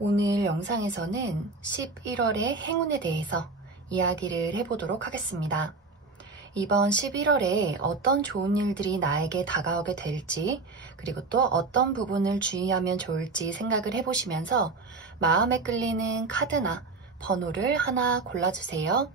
오늘 영상에서는 11월의 행운에 대해서 이야기를 해보도록 하겠습니다. 이번 11월에 어떤 좋은 일들이 나에게 다가오게 될지, 그리고 또 어떤 부분을 주의하면 좋을지 생각을 해보시면서 마음에 끌리는 카드나 번호를 하나 골라주세요.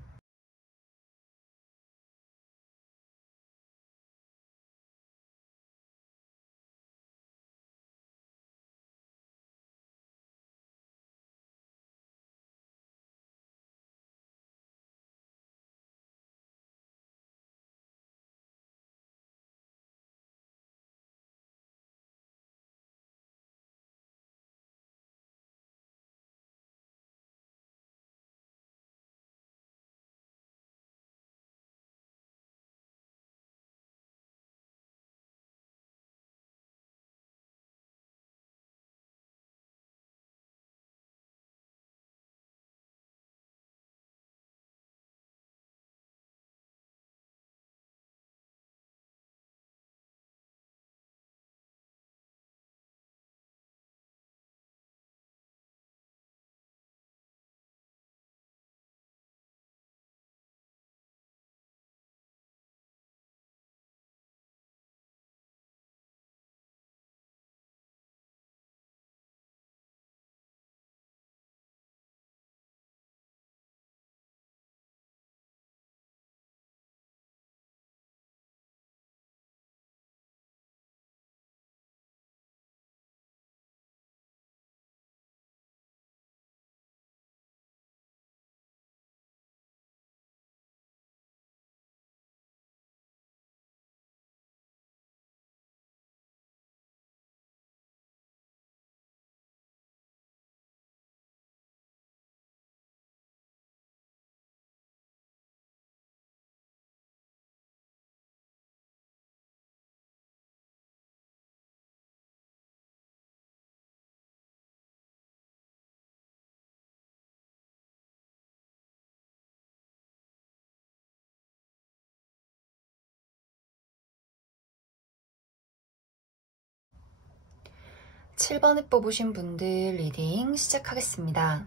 칠 7번을 뽑으신 분들 리딩 시작하겠습니다.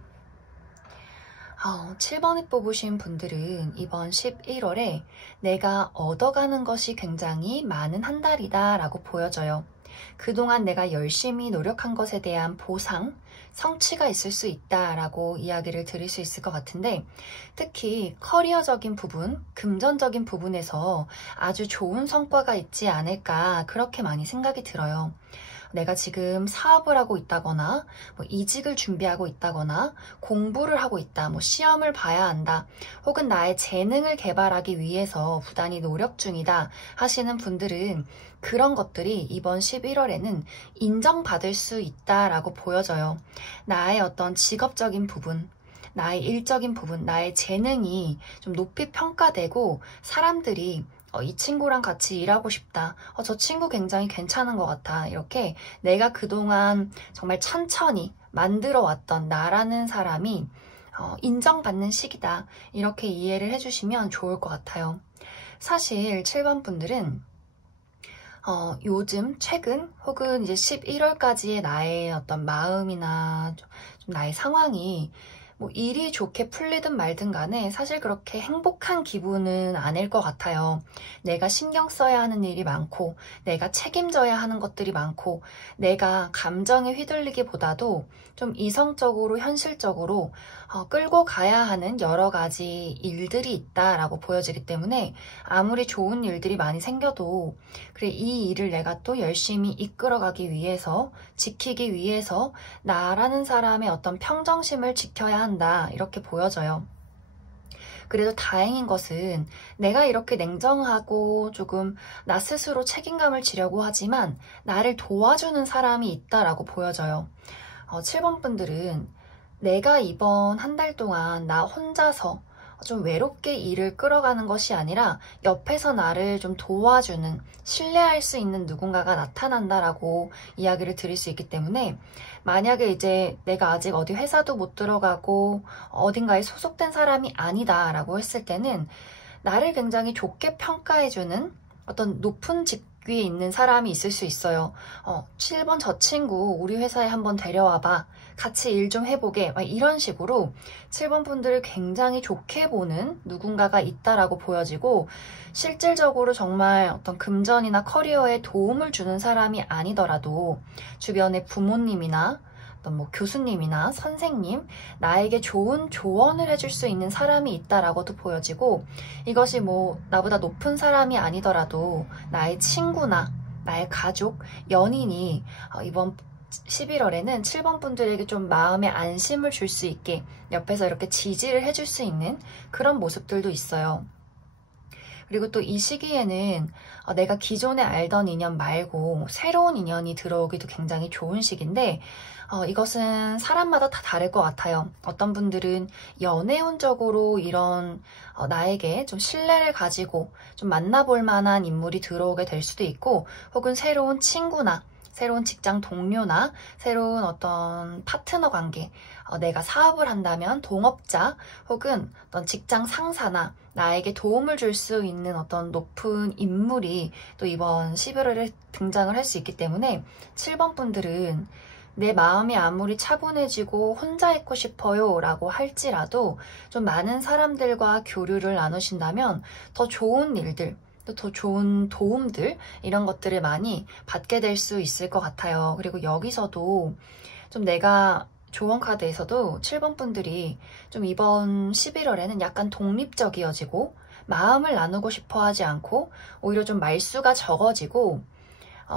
7번을 뽑으신 분들은 이번 11월에 내가 얻어가는 것이 굉장히 많은 한 달이다 라고 보여져요. 그동안 내가 열심히 노력한 것에 대한 보상, 성취가 있을 수 있다라고 이야기를 드릴 수 있을 것 같은데, 특히 커리어적인 부분, 금전적인 부분에서 아주 좋은 성과가 있지 않을까 그렇게 많이 생각이 들어요. 내가 지금 사업을 하고 있다거나 이직을 준비하고 있다거나 공부를 하고 있다, 시험을 봐야 한다, 혹은 나의 재능을 개발하기 위해서 부단히 노력 중이다 하시는 분들은 그런 것들이 이번 11월에는 인정받을 수 있다라고 보여져요. 나의 어떤 직업적인 부분, 나의 일적인 부분, 나의 재능이 좀 높이 평가되고 사람들이 이 친구랑 같이 일하고 싶다. 저 친구 굉장히 괜찮은 것 같아. 이렇게 내가 그동안 정말 천천히 만들어 왔던 나라는 사람이 인정받는 시기다. 이렇게 이해를 해주시면 좋을 것 같아요. 사실 7번 분들은 요즘 최근 혹은 이제 11월까지의 나의 어떤 마음이나 좀 나의 상황이 일이 좋게 풀리든 말든 간에 사실 그렇게 행복한 기분은 아닐 것 같아요. 내가 신경 써야 하는 일이 많고, 내가 책임져야 하는 것들이 많고, 내가 감정에 휘둘리기보다도 좀 이성적으로, 현실적으로 끌고 가야 하는 여러 가지 일들이 있다라고 보여지기 때문에 아무리 좋은 일들이 많이 생겨도 그래, 이 일을 내가 또 열심히 이끌어가기 위해서, 지키기 위해서 나라는 사람의 어떤 평정심을 지켜야 한다, 이렇게 보여져요. 그래도 다행인 것은 내가 이렇게 냉정하고 조금 나 스스로 책임감을 지려고 하지만 나를 도와주는 사람이 있다라고 보여져요. 7번 분들은 내가 이번 한 달 동안 나 혼자서 좀 외롭게 일을 끌어가는 것이 아니라 옆에서 나를 좀 도와주는, 신뢰할 수 있는 누군가가 나타난다라고 이야기를 드릴 수 있기 때문에, 만약에 이제 내가 아직 어디 회사도 못 들어가고 어딘가에 소속된 사람이 아니다라고 했을 때는 나를 굉장히 좋게 평가해주는 어떤 높은 위에 있는 사람이 있을 수 있어요. 7번 저 친구 우리 회사에 한번 데려와봐. 같이 일 좀 해보게. 막 이런 식으로 7번 분들을 굉장히 좋게 보는 누군가가 있다라고 보여지고, 실질적으로 정말 어떤 금전이나 커리어에 도움을 주는 사람이 아니더라도 주변의 부모님이나 어떤 뭐 교수님이나 선생님, 나에게 좋은 조언을 해줄 수 있는 사람이 있다라고도 보여지고, 이것이 뭐 나보다 높은 사람이 아니더라도 나의 친구나 나의 가족, 연인이 이번 11월에는 7번 분들에게 좀 마음의 안심을 줄 수 있게 옆에서 이렇게 지지를 해줄 수 있는 그런 모습들도 있어요. 그리고 또 이 시기에는 내가 기존에 알던 인연 말고 새로운 인연이 들어오기도 굉장히 좋은 시기인데, 이것은 사람마다 다 다를 것 같아요. 어떤 분들은 연애운적으로 이런 나에게 좀 신뢰를 가지고 좀 만나볼 만한 인물이 들어오게 될 수도 있고, 혹은 새로운 친구나 새로운 직장 동료나 새로운 어떤 파트너 관계, 내가 사업을 한다면 동업자 혹은 어떤 직장 상사나 나에게 도움을 줄 수 있는 어떤 높은 인물이 또 이번 11월에 등장을 할 수 있기 때문에 7번 분들은 내 마음이 아무리 차분해지고 혼자 있고 싶어요 라고 할지라도 좀 많은 사람들과 교류를 나누신다면 더 좋은 일들, 또 더 좋은 도움들, 이런 것들을 많이 받게 될 수 있을 것 같아요. 그리고 여기서도 좀 내가 조언 카드에서도 7번 분들이 좀 이번 11월에는 약간 독립적이어지고 마음을 나누고 싶어 하지 않고 오히려 좀 말수가 적어지고,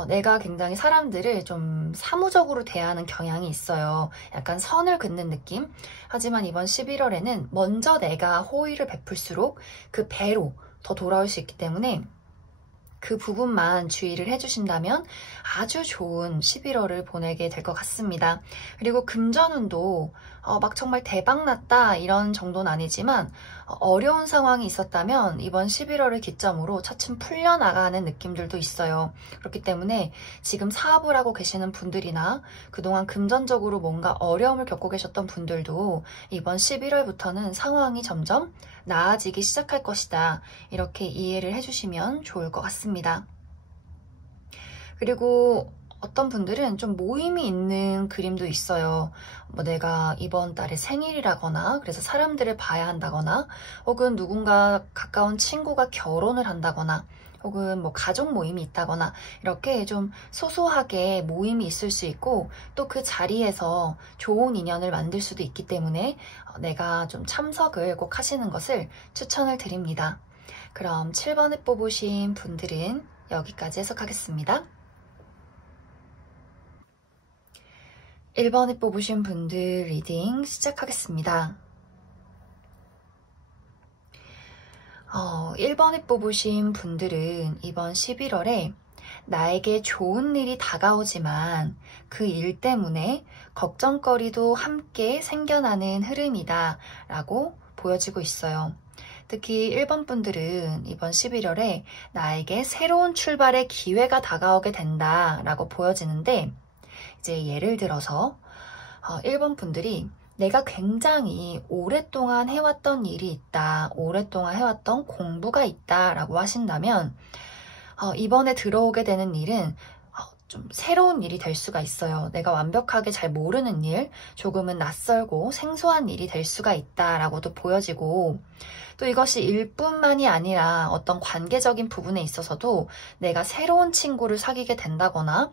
내가 굉장히 사람들을 좀 사무적으로 대하는 경향이 있어요. 약간 선을 긋는 느낌? 하지만 이번 11월에는 먼저 내가 호의를 베풀수록 그 배로 더 돌아올 수 있기 때문에 그 부분만 주의를 해주신다면 아주 좋은 11월을 보내게 될 것 같습니다. 그리고 금전운도 막 정말 대박났다 이런 정도는 아니지만 어려운 상황이 있었다면 이번 11월을 기점으로 차츰 풀려나가는 느낌들도 있어요. 그렇기 때문에 지금 사업을 하고 계시는 분들이나 그동안 금전적으로 뭔가 어려움을 겪고 계셨던 분들도 이번 11월부터는 상황이 점점 나아지기 시작할 것이다. 이렇게 이해를 해주시면 좋을 것 같습니다. 그리고 어떤 분들은 좀 모임이 있는 그림도 있어요. 뭐 내가 이번 달에 생일이라거나 그래서 사람들을 봐야 한다거나, 혹은 누군가 가까운 친구가 결혼을 한다거나, 혹은 뭐 가족 모임이 있다거나, 이렇게 좀 소소하게 모임이 있을 수 있고, 또 그 자리에서 좋은 인연을 만들 수도 있기 때문에 내가 좀 참석을 꼭 하시는 것을 추천을 드립니다. 그럼 7번을 뽑으신 분들은 여기까지 해석하겠습니다. 1번을 뽑으신 분들 리딩 시작하겠습니다. 1번을 뽑으신 분들은 이번 11월에 나에게 좋은 일이 다가오지만 그 일 때문에 걱정거리도 함께 생겨나는 흐름이다 라고 보여지고 있어요. 특히 1번 분들은 이번 11월에 나에게 새로운 출발의 기회가 다가오게 된다 라고 보여지는데, 이제 예를 들어서 1번 분들이 내가 굉장히 오랫동안 해왔던 일이 있다, 오랫동안 해왔던 공부가 있다 라고 하신다면 이번에 들어오게 되는 일은 좀 새로운 일이 될 수가 있어요. 내가 완벽하게 잘 모르는 일, 조금은 낯설고 생소한 일이 될 수가 있다라고도 보여지고, 또 이것이 일뿐만이 아니라 어떤 관계적인 부분에 있어서도 내가 새로운 친구를 사귀게 된다거나,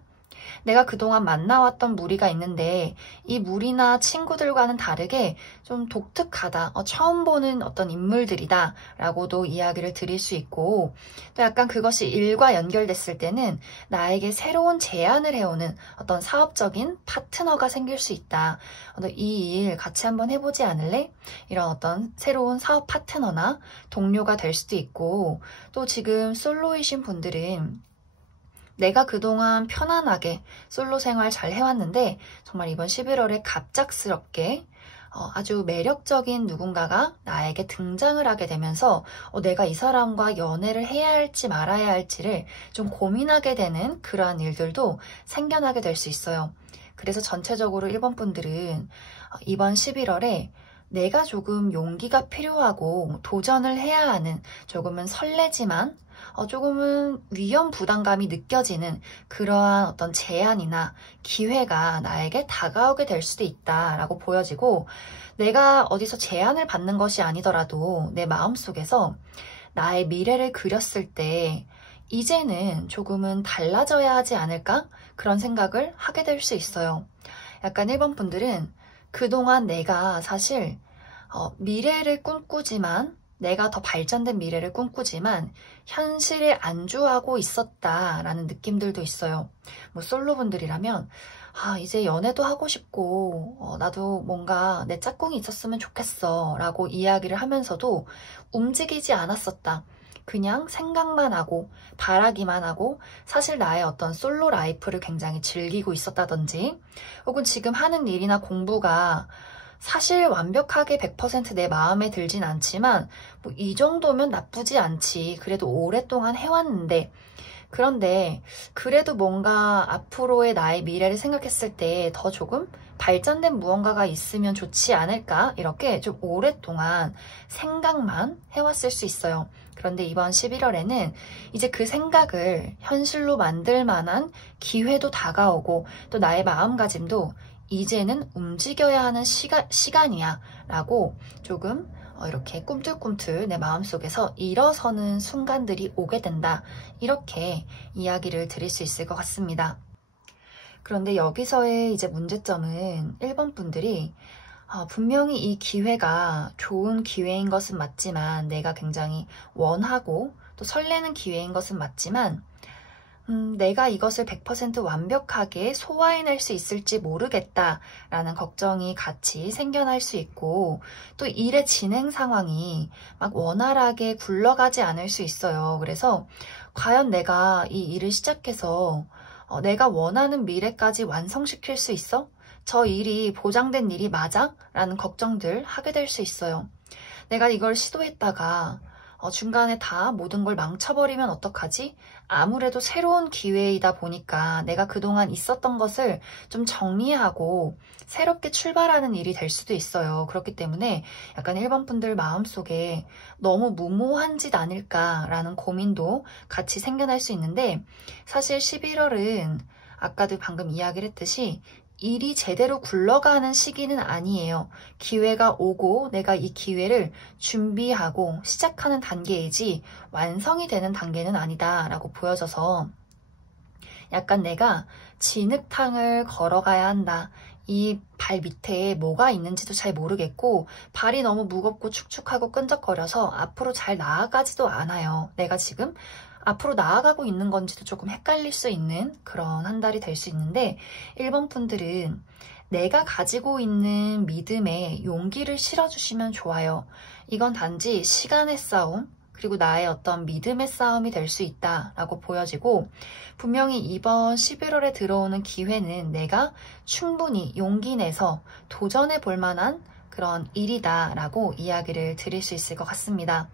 내가 그동안 만나왔던 무리가 있는데 이 무리나 친구들과는 다르게 좀 독특하다, 처음 보는 어떤 인물들이다 라고도 이야기를 드릴 수 있고, 또 약간 그것이 일과 연결됐을 때는 나에게 새로운 제안을 해오는 어떤 사업적인 파트너가 생길 수 있다. 이 일 같이 한번 해보지 않을래? 이런 어떤 새로운 사업 파트너나 동료가 될 수도 있고, 또 지금 솔로이신 분들은 내가 그동안 편안하게 솔로 생활 잘 해왔는데 정말 이번 11월에 갑작스럽게 아주 매력적인 누군가가 나에게 등장을 하게 되면서 내가 이 사람과 연애를 해야 할지 말아야 할지를 좀 고민하게 되는 그러한 일들도 생겨나게 될 수 있어요. 그래서 전체적으로 1번 분들은 이번 11월에 내가 조금 용기가 필요하고 도전을 해야 하는, 조금은 설레지만 조금은 위험 부담감이 느껴지는 그러한 어떤 제안이나 기회가 나에게 다가오게 될 수도 있다라고 보여지고, 내가 어디서 제안을 받는 것이 아니더라도 내 마음속에서 나의 미래를 그렸을 때 이제는 조금은 달라져야 하지 않을까? 그런 생각을 하게 될 수 있어요. 약간 1번 분들은 그동안 내가 사실 미래를 꿈꾸지만, 내가 더 발전된 미래를 꿈꾸지만 현실에 안주하고 있었다라는 느낌들도 있어요. 뭐 솔로분들이라면 이제 연애도 하고 싶고 나도 뭔가 내 짝꿍이 있었으면 좋겠어 라고 이야기를 하면서도 움직이지 않았었다. 그냥 생각만 하고 바라기만 하고 사실 나의 어떤 솔로 라이프를 굉장히 즐기고 있었다든지, 혹은 지금 하는 일이나 공부가 사실 완벽하게 100% 내 마음에 들진 않지만 뭐 이 정도면 나쁘지 않지, 그래도 오랫동안 해왔는데, 그런데 그래도 뭔가 앞으로의 나의 미래를 생각했을 때 더 조금 발전된 무언가가 있으면 좋지 않을까, 이렇게 좀 오랫동안 생각만 해왔을 수 있어요. 그런데 이번 11월에는 이제 그 생각을 현실로 만들 만한 기회도 다가오고, 또 나의 마음가짐도 이제는 움직여야 하는 시간이야 라고 조금 이렇게 꿈틀꿈틀 내 마음속에서 일어서는 순간들이 오게 된다, 이렇게 이야기를 드릴 수 있을 것 같습니다. 그런데 여기서의 이제 문제점은 1번 분들이 분명히 이 기회가 좋은 기회인 것은 맞지만, 내가 굉장히 원하고 또 설레는 기회인 것은 맞지만 내가 이것을 100% 완벽하게 소화해낼 수 있을지 모르겠다라는 걱정이 같이 생겨날 수 있고, 또 일의 진행 상황이 막 원활하게 굴러가지 않을 수 있어요. 그래서 과연 내가 이 일을 시작해서 내가 원하는 미래까지 완성시킬 수 있어? 저 일이 보장된 일이 맞아? 라는 걱정들 하게 될 수 있어요. 내가 이걸 시도했다가 중간에 다 모든 걸 망쳐버리면 어떡하지? 아무래도 새로운 기회이다 보니까 내가 그동안 있었던 것을 좀 정리하고 새롭게 출발하는 일이 될 수도 있어요. 그렇기 때문에 약간 1번 분들 마음속에 너무 무모한 짓 아닐까라는 고민도 같이 생겨날 수 있는데, 사실 11월은 아까도 방금 이야기를 했듯이 일이 제대로 굴러가는 시기는 아니에요. 기회가 오고 내가 이 기회를 준비하고 시작하는 단계이지 완성이 되는 단계는 아니다 라고 보여져서, 약간 내가 진흙탕을 걸어가야 한다, 이 발 밑에 뭐가 있는지도 잘 모르겠고 발이 너무 무겁고 축축하고 끈적거려서 앞으로 잘 나아가지도 않아요. 내가 지금 앞으로 나아가고 있는 건지도 조금 헷갈릴 수 있는 그런 한 달이 될 수 있는데, 1번 분들은 내가 가지고 있는 믿음에 용기를 실어주시면 좋아요. 이건 단지 시간의 싸움, 그리고 나의 어떤 믿음의 싸움이 될 수 있다라고 보여지고, 분명히 이번 11월에 들어오는 기회는 내가 충분히 용기 내서 도전해 볼 만한 그런 일이다라고 이야기를 드릴 수 있을 것 같습니다.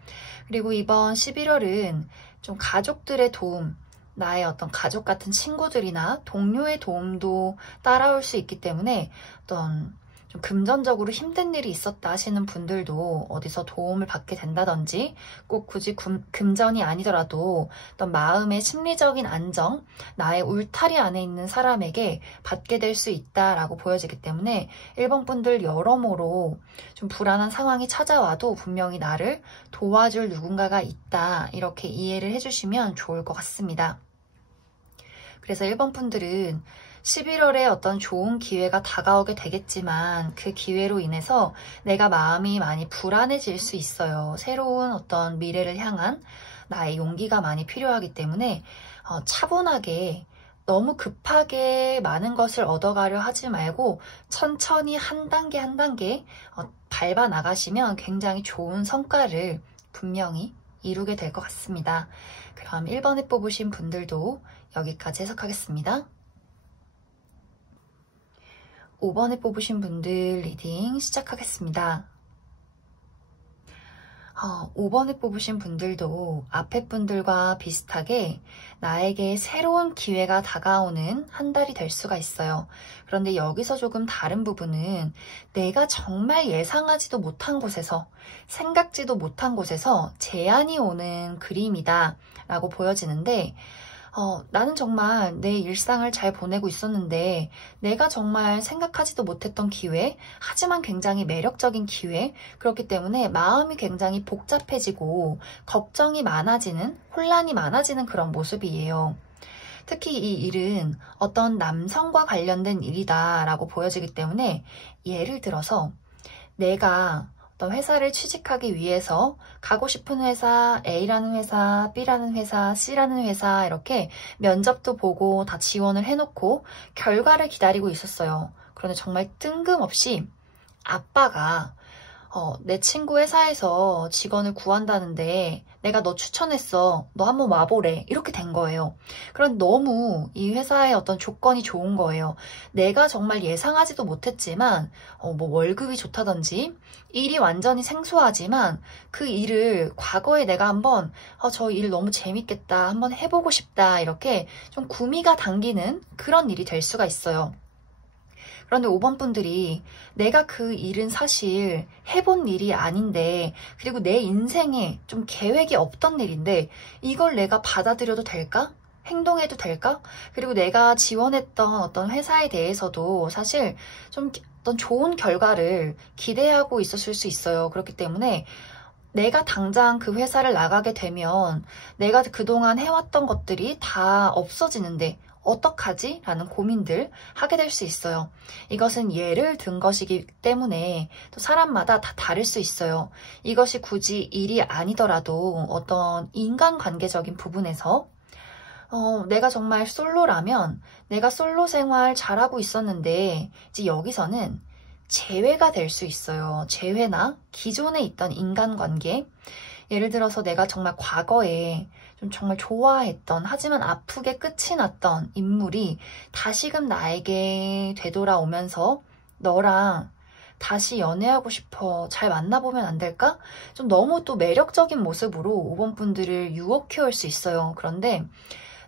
그리고 이번 11월은 좀 가족들의 도움, 나의 어떤 가족 같은 친구들이나 동료의 도움도 따라올 수 있기 때문에, 어떤 좀 금전적으로 힘든 일이 있었다 하시는 분들도 어디서 도움을 받게 된다든지, 꼭 굳이 금전이 아니더라도 어떤 마음의 심리적인 안정, 나의 울타리 안에 있는 사람에게 받게 될 수 있다라고 보여지기 때문에 1번 분들 여러모로 좀 불안한 상황이 찾아와도 분명히 나를 도와줄 누군가가 있다, 이렇게 이해를 해주시면 좋을 것 같습니다. 그래서 1번 분들은 11월에 어떤 좋은 기회가 다가오게 되겠지만 그 기회로 인해서 내가 마음이 많이 불안해질 수 있어요. 새로운 어떤 미래를 향한 나의 용기가 많이 필요하기 때문에 차분하게, 너무 급하게 많은 것을 얻어가려 하지 말고 천천히 한 단계 한 단계 밟아 나가시면 굉장히 좋은 성과를 분명히 이루게 될 것 같습니다. 그럼 1번에 뽑으신 분들도 여기까지 해석하겠습니다. 5번에 뽑으신 분들 리딩 시작하겠습니다. 5번을 뽑으신 분들도 앞에 분들과 비슷하게 나에게 새로운 기회가 다가오는 한 달이 될 수가 있어요. 그런데 여기서 조금 다른 부분은 내가 정말 예상하지도 못한 곳에서, 생각지도 못한 곳에서 제안이 오는 그림이다 라고 보여지는데, 나는 정말 내 일상을 잘 보내고 있었는데 내가 정말 생각하지도 못했던 기회, 하지만 굉장히 매력적인 기회, 그렇기 때문에 마음이 굉장히 복잡해지고 걱정이 많아지는, 혼란이 많아지는 그런 모습이에요. 특히 이 일은 어떤 남성과 관련된 일이다라고 보여지기 때문에 예를 들어서 내가 어떤 회사를 취직하기 위해서 가고 싶은 회사, A라는 회사, B라는 회사, C라는 회사 이렇게 면접도 보고 다 지원을 해놓고 결과를 기다리고 있었어요. 그런데 정말 뜬금없이 아빠가 내 친구 회사에서 직원을 구한다는데 내가 너 추천했어. 너 한번 와보래. 이렇게 된 거예요. 그런 너무 이 회사의 어떤 조건이 좋은 거예요. 내가 정말 예상하지도 못했지만 뭐 월급이 좋다든지 일이 완전히 생소하지만 그 일을 과거에 내가 한번 저 일 너무 재밌겠다. 한번 해보고 싶다. 이렇게 좀 구미가 당기는 그런 일이 될 수가 있어요. 그런데 5번 분들이 내가 그 일은 사실 해본 일이 아닌데, 그리고 내 인생에 좀 계획이 없던 일인데 이걸 내가 받아들여도 될까? 행동해도 될까? 그리고 내가 지원했던 어떤 회사에 대해서도 사실 좀 어떤 좋은 결과를 기대하고 있었을 수 있어요. 그렇기 때문에 내가 당장 그 회사를 나가게 되면 내가 그동안 해왔던 것들이 다 없어지는데 어떡하지? 라는 고민들 하게 될 수 있어요. 이것은 예를 든 것이기 때문에 또 사람마다 다 다를 수 있어요. 이것이 굳이 일이 아니더라도 어떤 인간관계적인 부분에서 내가 정말 솔로라면 내가 솔로 생활 잘하고 있었는데 이제 여기서는 재회가 될 수 있어요. 재회나 기존에 있던 인간관계. 예를 들어서 내가 정말 과거에 좀 정말 좋아했던, 하지만 아프게 끝이 났던 인물이 다시금 나에게 되돌아오면서 너랑 다시 연애하고 싶어. 잘 만나보면 안 될까? 좀 너무 또 매력적인 모습으로 5번 분들을 유혹해올 수 있어요. 그런데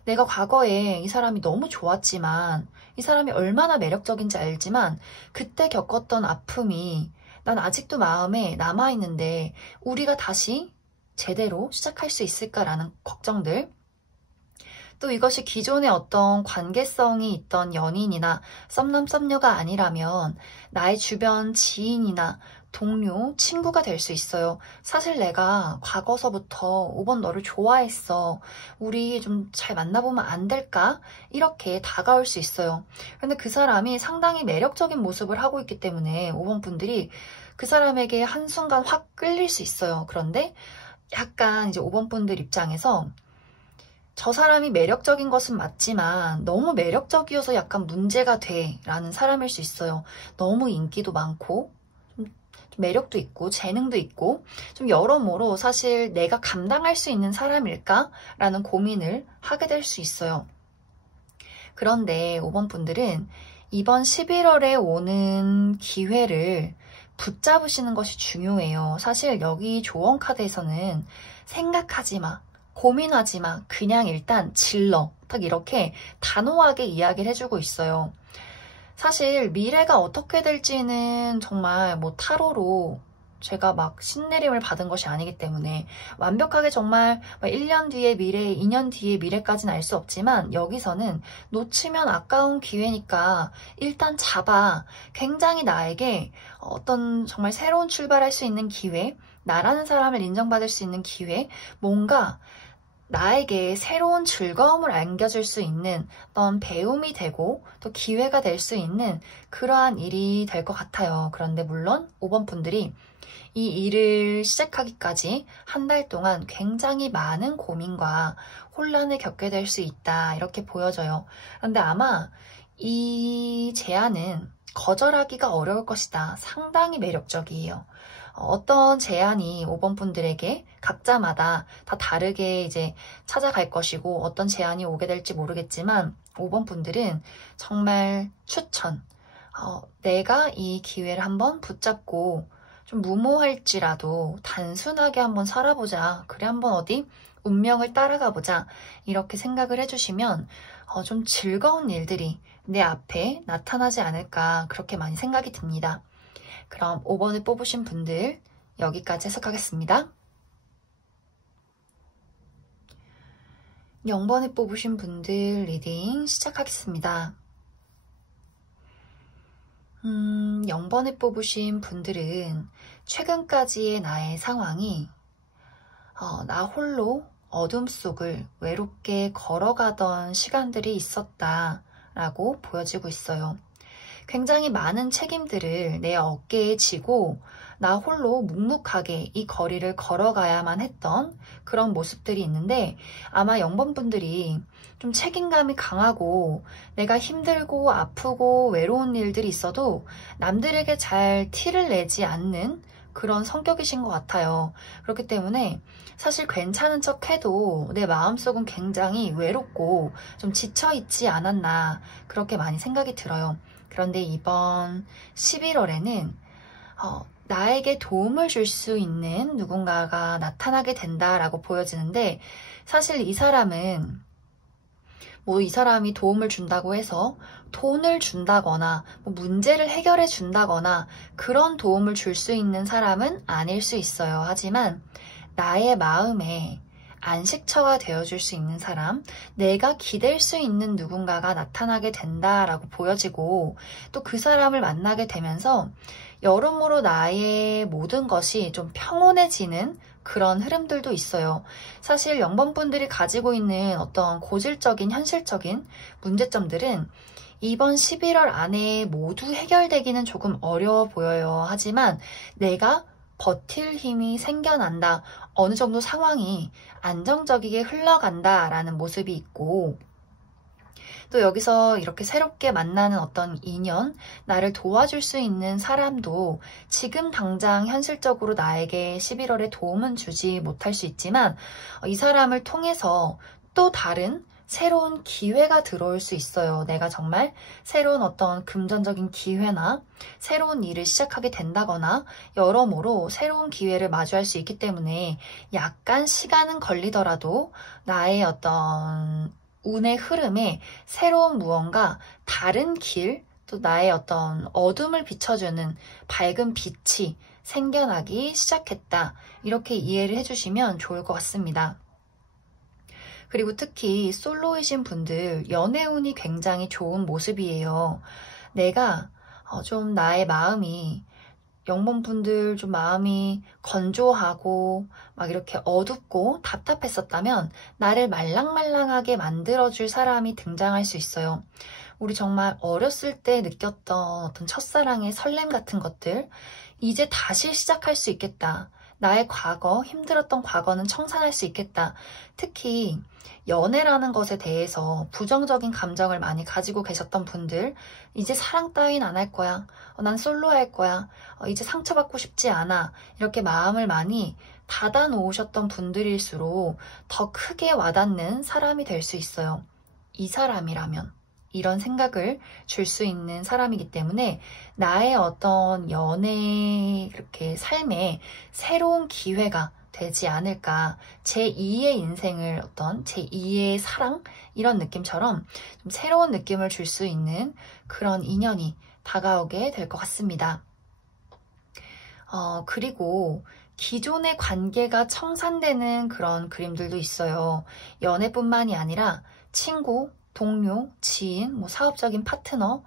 내가 과거에 이 사람이 너무 좋았지만, 이 사람이 얼마나 매력적인지 알지만 그때 겪었던 아픔이 난 아직도 마음에 남아있는데 우리가 다시 제대로 시작할 수 있을까라는 걱정들. 또 이것이 기존의 어떤 관계성이 있던 연인이나 썸남 썸녀가 아니라면 나의 주변 지인이나 동료, 친구가 될 수 있어요. 사실 내가 과거서부터 5번 너를 좋아했어. 우리 좀 잘 만나보면 안 될까? 이렇게 다가올 수 있어요. 근데 그 사람이 상당히 매력적인 모습을 하고 있기 때문에 5번 분들이 그 사람에게 한순간 확 끌릴 수 있어요. 그런데 약간 이제 5번 분들 입장에서 저 사람이 매력적인 것은 맞지만 너무 매력적이어서 약간 문제가 돼 라는 사람일 수 있어요. 너무 인기도 많고 좀 매력도 있고 재능도 있고 좀 여러모로 사실 내가 감당할 수 있는 사람일까? 라는 고민을 하게 될 수 있어요. 그런데 5번 분들은 이번 11월에 오는 기회를 붙잡으시는 것이 중요해요. 사실 여기 조언 카드에서는 생각하지 마, 고민하지 마, 그냥 일단 질러. 딱 이렇게 단호하게 이야기를 해주고 있어요. 사실 미래가 어떻게 될지는 정말 뭐 타로로 제가 막 신내림을 받은 것이 아니기 때문에 완벽하게 정말 1년 뒤의 미래, 2년 뒤의 미래까지는 알 수 없지만 여기서는 놓치면 아까운 기회니까 일단 잡아. 굉장히 나에게 어떤 정말 새로운 출발할 수 있는 기회, 나라는 사람을 인정받을 수 있는 기회, 뭔가 나에게 새로운 즐거움을 안겨줄 수 있는 어떤 배움이 되고 또 기회가 될 수 있는 그러한 일이 될 것 같아요. 그런데 물론 5번 분들이 이 일을 시작하기까지 한 달 동안 굉장히 많은 고민과 혼란을 겪게 될 수 있다. 이렇게 보여져요. 그런데 아마 이 제안은 거절하기가 어려울 것이다. 상당히 매력적이에요. 어떤 제안이 5번 분들에게 각자마다 다 다르게 이제 찾아갈 것이고 어떤 제안이 오게 될지 모르겠지만 5번 분들은 정말 추천. 내가 이 기회를 한번 붙잡고 좀 무모할지라도 단순하게 한번 살아보자. 그래, 한번 어디 운명을 따라가 보자. 이렇게 생각을 해주시면 좀 즐거운 일들이 내 앞에 나타나지 않을까, 그렇게 많이 생각이 듭니다. 그럼 5번을 뽑으신 분들 여기까지 해석하겠습니다. 0번을 뽑으신 분들 리딩 시작하겠습니다. 0번을 뽑으신 분들은 최근까지의 나의 상황이 나 홀로 어둠 속을 외롭게 걸어가던 시간들이 있었다라고 보여지고 있어요. 굉장히 많은 책임들을 내 어깨에 지고 나 홀로 묵묵하게 이 거리를 걸어가야만 했던 그런 모습들이 있는데, 아마 0번 분들이 좀 책임감이 강하고 내가 힘들고 아프고 외로운 일들이 있어도 남들에게 잘 티를 내지 않는 그런 성격이신 것 같아요. 그렇기 때문에 사실 괜찮은 척 해도 내 마음속은 굉장히 외롭고 좀 지쳐있지 않았나, 그렇게 많이 생각이 들어요. 그런데 이번 11월에는 나에게 도움을 줄 수 있는 누군가가 나타나게 된다라고 보여지는데, 사실 이 사람은 이 사람이 도움을 준다고 해서 돈을 준다거나 문제를 해결해 준다거나 그런 도움을 줄 수 있는 사람은 아닐 수 있어요. 하지만 나의 마음에 안식처가 되어줄 수 있는 사람, 내가 기댈 수 있는 누군가가 나타나게 된다라고 보여지고, 또 그 사람을 만나게 되면서 여러모로 나의 모든 것이 좀 평온해지는 그런 흐름들도 있어요. 사실 0번 분들이 가지고 있는 어떤 고질적인 현실적인 문제점들은 이번 11월 안에 모두 해결되기는 조금 어려워 보여요. 하지만 내가 버틸 힘이 생겨난다. 어느 정도 상황이 안정적이게 흘러간다 라는 모습이 있고, 또 여기서 이렇게 새롭게 만나는 어떤 인연, 나를 도와줄 수 있는 사람도 지금 당장 현실적으로 나에게 11월에 도움은 주지 못할 수 있지만 이 사람을 통해서 또 다른 새로운 기회가 들어올 수 있어요. 내가 정말 새로운 어떤 금전적인 기회나 새로운 일을 시작하게 된다거나 여러모로 새로운 기회를 마주할 수 있기 때문에 약간 시간은 걸리더라도 나의 어떤 운의 흐름에 새로운 무언가, 다른 길, 또 나의 어떤 어둠을 비춰주는 밝은 빛이 생겨나기 시작했다. 이렇게 이해를 해주시면 좋을 것 같습니다. 그리고 특히 솔로이신 분들 연애운이 굉장히 좋은 모습이에요. 내가 좀 나의 마음이 0번 분들 좀 마음이 건조하고 막 이렇게 어둡고 답답했었다면 나를 말랑말랑하게 만들어줄 사람이 등장할 수 있어요. 우리 정말 어렸을 때 느꼈던 어떤 첫사랑의 설렘 같은 것들, 이제 다시 시작할 수 있겠다. 나의 과거, 힘들었던 과거는 청산할 수 있겠다. 특히 연애라는 것에 대해서 부정적인 감정을 많이 가지고 계셨던 분들, 이제 사랑 따윈 안 할 거야. 난 솔로 할 거야. 이제 상처받고 싶지 않아. 이렇게 마음을 많이 닫아 놓으셨던 분들일수록 더 크게 와닿는 사람이 될 수 있어요. 이 사람이라면. 이런 생각을 줄 수 있는 사람이기 때문에 나의 어떤 연애 이렇게 삶에 새로운 기회가 되지 않을까. 제2의 인생을 어떤 제2의 사랑? 이런 느낌처럼 좀 새로운 느낌을 줄 수 있는 그런 인연이 다가오게 될 것 같습니다. 그리고 기존의 관계가 청산되는 그런 그림들도 있어요. 연애뿐만이 아니라 친구, 동료, 지인, 사업적인 파트너,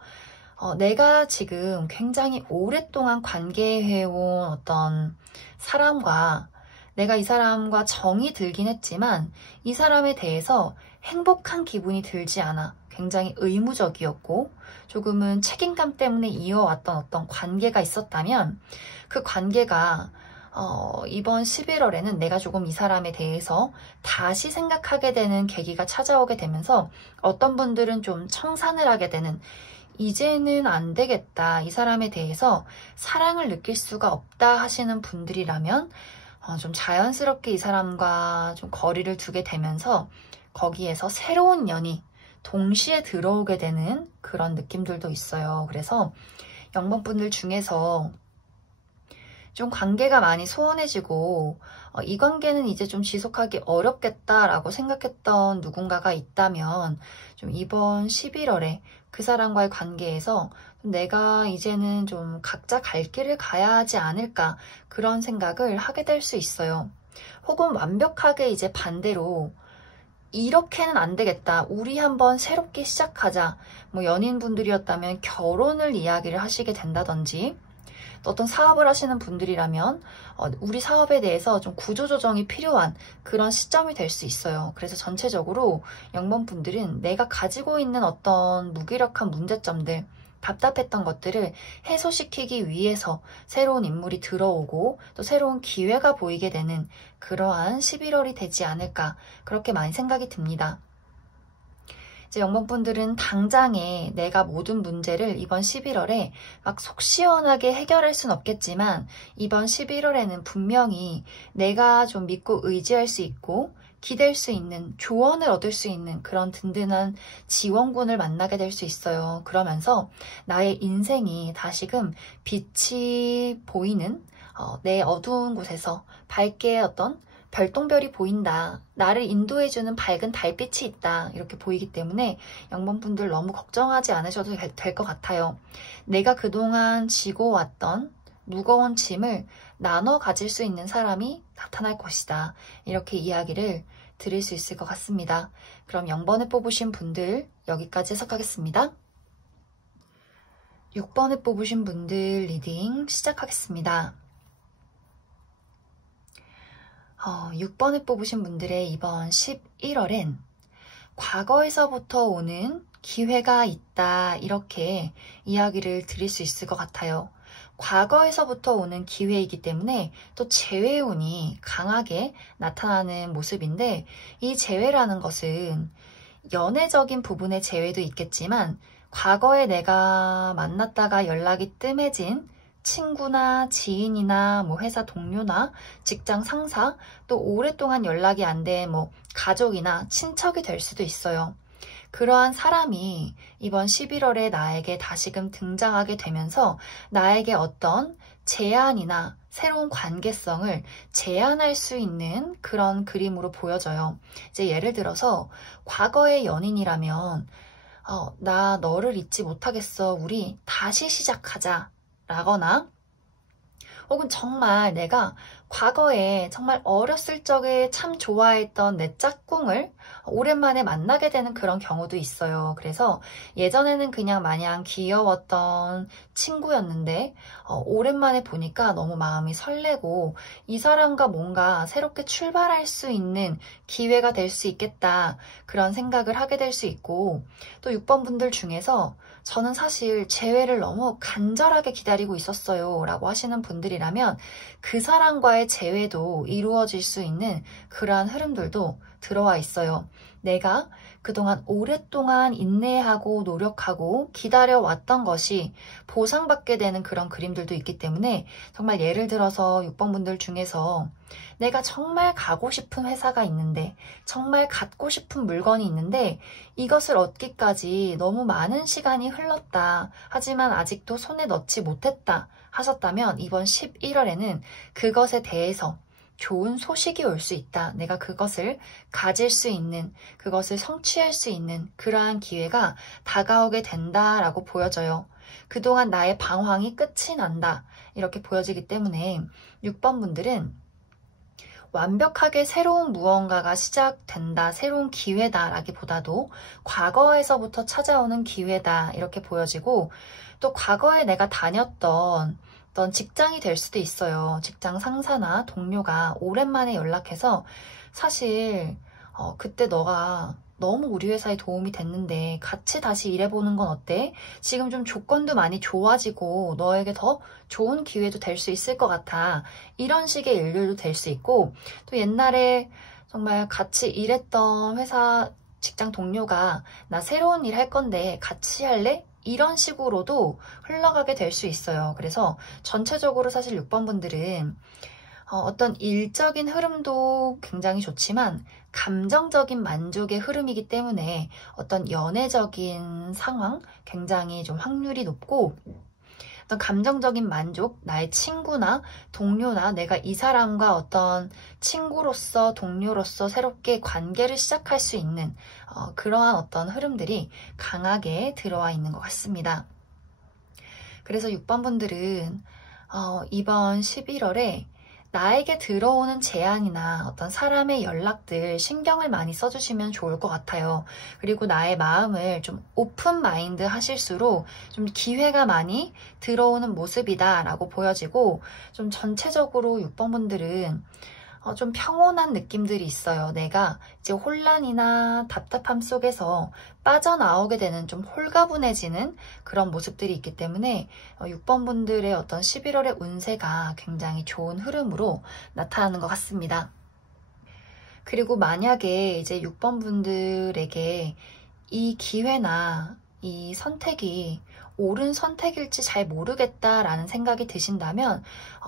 내가 지금 굉장히 오랫동안 관계해온 어떤 사람과 내가 이 사람과 정이 들긴 했지만 이 사람에 대해서 행복한 기분이 들지 않아. 굉장히 의무적이었고 조금은 책임감 때문에 이어왔던 어떤 관계가 있었다면 그 관계가 이번 11월에는 내가 조금 이 사람에 대해서 다시 생각하게 되는 계기가 찾아오게 되면서 어떤 분들은 좀 청산을 하게 되는, 이제는 안 되겠다, 이 사람에 대해서 사랑을 느낄 수가 없다 하시는 분들이라면 좀 자연스럽게 이 사람과 좀 거리를 두게 되면서 거기에서 새로운 연이 동시에 들어오게 되는 그런 느낌들도 있어요. 그래서 0번 분들 중에서 좀 관계가 많이 소원해지고 이 관계는 이제 좀 지속하기 어렵겠다라고 생각했던 누군가가 있다면 좀 이번 11월에 그 사람과의 관계에서 내가 이제는 좀 각자 갈 길을 가야 하지 않을까 그런 생각을 하게 될 수 있어요. 혹은 완벽하게 이제 반대로 이렇게는 안 되겠다. 우리 한번 새롭게 시작하자. 뭐 연인분들이었다면 결혼을 이야기를 하시게 된다든지 또 어떤 사업을 하시는 분들이라면 우리 사업에 대해서 좀 구조조정이 필요한 그런 시점이 될 수 있어요. 그래서 전체적으로 0번분들은 내가 가지고 있는 어떤 무기력한 문제점들 답답했던 것들을 해소시키기 위해서 새로운 인물이 들어오고 또 새로운 기회가 보이게 되는 그러한 11월이 되지 않을까 그렇게 많이 생각이 듭니다. 이제 0번분들은 당장에 내가 모든 문제를 이번 11월에 막 속 시원하게 해결할 순 없겠지만 이번 11월에는 분명히 내가 좀 믿고 의지할 수 있고 기댈 수 있는 조언을 얻을 수 있는 그런 든든한 지원군을 만나게 될 수 있어요. 그러면서 나의 인생이 다시금 빛이 보이는 내 어두운 곳에서 밝게 어떤 별똥별이 보인다. 나를 인도해주는 밝은 달빛이 있다. 이렇게 보이기 때문에 0번분들 너무 걱정하지 않으셔도 될 것 같아요. 내가 그동안 지고 왔던 무거운 짐을 나눠 가질 수 있는 사람이 나타날 것이다. 이렇게 이야기를 드릴 수 있을 것 같습니다. 그럼 0번을 뽑으신 분들 여기까지 해석하겠습니다. 6번을 뽑으신 분들 리딩 시작하겠습니다. 6번을 뽑으신 분들의 이번 11월엔 과거에서부터 오는 기회가 있다. 이렇게 이야기를 드릴 수 있을 것 같아요. 과거에서부터 오는 기회이기 때문에 또 재회운이 강하게 나타나는 모습인데 이 재회라는 것은 연애적인 부분의 재회도 있겠지만 과거에 내가 만났다가 연락이 뜸해진 친구나 지인이나 뭐 회사 동료나 직장 상사 또 오랫동안 연락이 안 된 뭐 가족이나 친척이 될 수도 있어요. 그러한 사람이 이번 11월에 나에게 다시금 등장하게 되면서 나에게 어떤 제안이나 새로운 관계성을 제안할 수 있는 그런 그림으로 보여져요. 이제 예를 들어서 과거의 연인이라면 나 너를 잊지 못하겠어. 우리 다시 시작하자. 라거나 혹은 정말 내가 과거에 정말 어렸을 적에 참 좋아했던 내 짝꿍을 오랜만에 만나게 되는 그런 경우도 있어요. 그래서 예전에는 그냥 마냥 귀여웠던 친구였는데 오랜만에 보니까 너무 마음이 설레고 이 사람과 뭔가 새롭게 출발할 수 있는 기회가 될 수 있겠다 그런 생각을 하게 될 수 있고 또 6번분들 중에서 저는 사실 재회를 너무 간절하게 기다리고 있었어요 라고 하시는 분들이라면 그 사람과의 재회도 이루어질 수 있는 그러한 흐름들도 들어와 있어요. 내가 그동안 오랫동안 인내하고 노력하고 기다려왔던 것이 보상받게 되는 그런 그림들도 있기 때문에 정말 예를 들어서 6번분들 중에서 내가 정말 가고 싶은 회사가 있는데 정말 갖고 싶은 물건이 있는데 이것을 얻기까지 너무 많은 시간이 흘렀다. 하지만 아직도 손에 넣지 못했다 하셨다면 이번 11월에는 그것에 대해서 좋은 소식이 올 수 있다. 내가 그것을 가질 수 있는, 그것을 성취할 수 있는 그러한 기회가 다가오게 된다라고 보여져요. 그동안 나의 방황이 끝이 난다. 이렇게 보여지기 때문에 6번분들은 완벽하게 새로운 무언가가 시작된다, 새로운 기회다 라기보다도 과거에서부터 찾아오는 기회다 이렇게 보여지고 또 과거에 내가 다녔던 어떤 직장이 될 수도 있어요. 직장 상사나 동료가 오랜만에 연락해서 사실 그때 너가 너무 우리 회사에 도움이 됐는데 같이 다시 일해보는 건 어때? 지금 좀 조건도 많이 좋아지고 너에게 더 좋은 기회도 될 수 있을 것 같아. 이런 식의 일들도 될 수 있고 또 옛날에 정말 같이 일했던 회사 직장 동료가 나 새로운 일 할 건데 같이 할래? 이런 식으로도 흘러가게 될 수 있어요. 그래서 전체적으로 사실 6번분들은 어떤 일적인 흐름도 굉장히 좋지만 감정적인 만족의 흐름이기 때문에 어떤 연애적인 상황 굉장히 좀 확률이 높고 어떤 감정적인 만족, 나의 친구나 동료나 내가 이 사람과 어떤 친구로서, 동료로서 새롭게 관계를 시작할 수 있는 그러한 어떤 흐름들이 강하게 들어와 있는 것 같습니다. 그래서 6번 분들은 이번 11월에 나에게 들어오는 제안이나 어떤 사람의 연락들 신경을 많이 써주시면 좋을 것 같아요. 그리고 나의 마음을 좀 오픈 마인드 하실수록 좀 기회가 많이 들어오는 모습이다 라고 보여지고, 좀 전체적으로 6번 분들은 좀 평온한 느낌들이 있어요. 내가 이제 혼란이나 답답함 속에서 빠져나오게 되는, 좀 홀가분해지는 그런 모습들이 있기 때문에 6번 분들의 어떤 11월의 운세가 굉장히 좋은 흐름으로 나타나는 것 같습니다. 그리고 만약에 이제 6번 분들에게 이 기회나 이 선택이 옳은 선택일지 잘 모르겠다라는 생각이 드신다면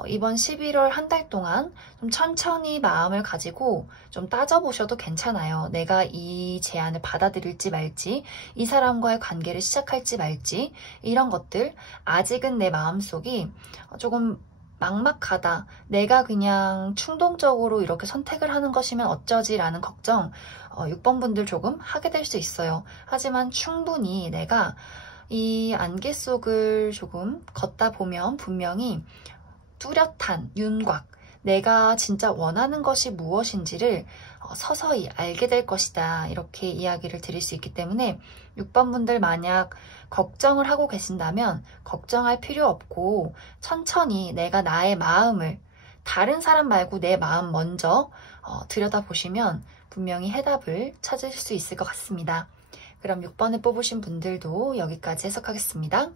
이번 11월 한 달 동안 좀 천천히 마음을 가지고 좀 따져보셔도 괜찮아요. 내가 이 제안을 받아들일지 말지, 이 사람과의 관계를 시작할지 말지, 이런 것들, 아직은 내 마음속이 조금 막막하다, 내가 그냥 충동적으로 이렇게 선택을 하는 것이면 어쩌지 라는 걱정 6번 분들 조금 하게 될 수 있어요. 하지만 충분히 내가 이 안개 속을 조금 걷다 보면 분명히 뚜렷한 윤곽, 내가 진짜 원하는 것이 무엇인지를 서서히 알게 될 것이다, 이렇게 이야기를 드릴 수 있기 때문에 6번 분들 만약 걱정을 하고 계신다면 걱정할 필요 없고 천천히 내가 나의 마음을, 다른 사람 말고 내 마음 먼저 들여다보시면 분명히 해답을 찾을 수 있을 것 같습니다. 그럼 6번을 뽑으신 분들도 여기까지 해석하겠습니다.